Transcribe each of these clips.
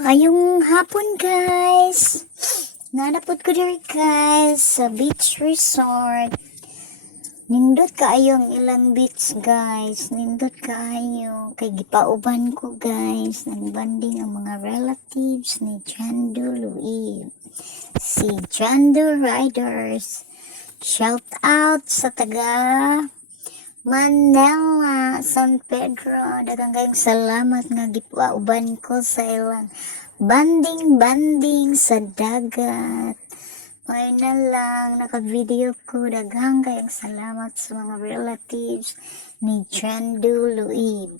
Ayong hapon guys. Nanapod ko diri guys sa beach resort. Nindot kaayo ang ilang beach guys. Nindot kaayo. Kay gipauban ko guys. Nagbanding ang mga relatives ni Jando Louie. Si Jando Riders. Shout out sa taga Manila, San Pedro. Daghang kayong salamat nga gipauban ko sa ilang banding sa dagat. May na lang naka-video ko. Daghang kayong salamat sa mga relatives ni Jando Louie.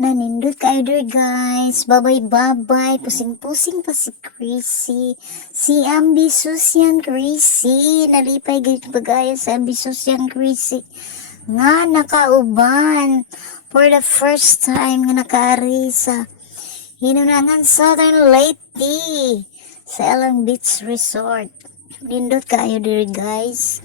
Nanindot kayo there guys. Bye-bye. Pusing-pusing pa si Chrissy. Si Ambisyosyang Chrissy. Nalipay gayud bagaya sa Ambisyosyang Chrissy nga nakauban for the first time nga nakaari sa Hinunangan Southern Leyte sa Elang Beach Resort. Nindot kayo diri guys.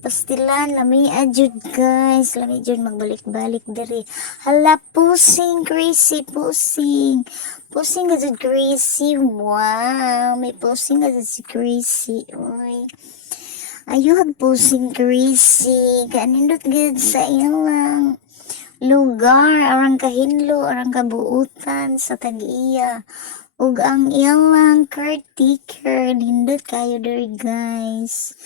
Pastilan lami adjud guys, lami adjud magbalik-balik diri. Hala pusing Chrissy, pusing adjud Chrissy. Wow, may pusing adjud si Chrissy. Oy. Ayun, pusing Chrissy. Kanindot gid sa ilang lugar, arang kahinlo, arang kabuutan sa tag-iya. Ug ang ilang caretaker, nindot kayo there guys.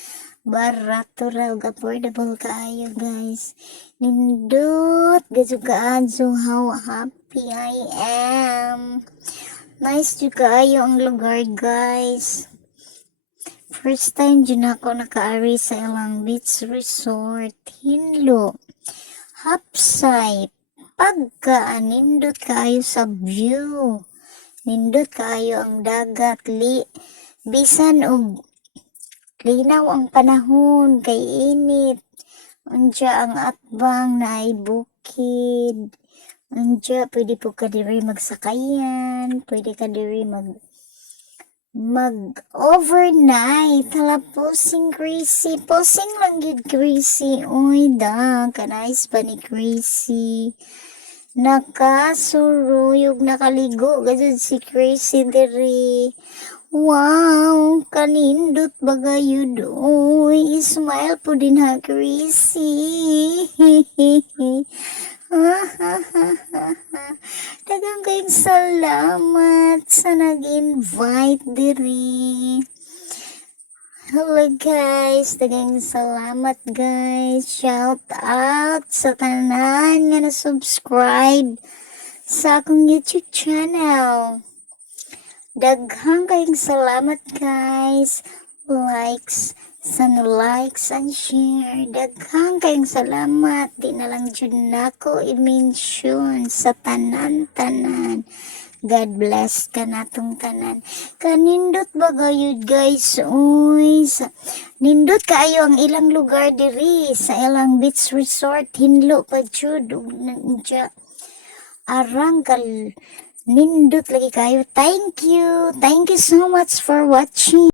Barato ra ug affordable kayo guys. Nindot, gadyo kaadyo how happy I am. Nice jud kaayo ang lugar guys. First time dyan ako nakaari sa ilang beach resort. Hinlo. Hapsay. Pagka nindot kayo sa view. Nindot kayo ang dagat. Bisan og linaw ang panahon. Kay init. Undya ang atbang na ay bukid. Undya pwede po ka diri magsakayan. Pwede ka diri mag-overnight. Hala pusing Chrissy. Pusing lang yun Chrissy. Uy da. Kanais pa ni Chrissy. Nakasuruyog nakaligo. Gajud si Chrissy diri. Wow. Kanindot bagayod. Uy. Smile po din ha Chrissy. Daghang kayong salamat sa nag-invite diri. Hello guys, daghang salamat guys. Shout out sa tanan nga na-subscribe sa akong YouTube channel. Daghang kayong salamat guys. Likes and share. Daghang kayong salamat. Di na lang jud nako i-mention sa tanan-tanan. God bless ka natong tanan. Kanindot bagayod guys. Uy, nindot kaayo ang ilang lugar diri sa ilang beach resort. Hinlo pa jud arang nindot lagi kayo. Thank you so much for watching.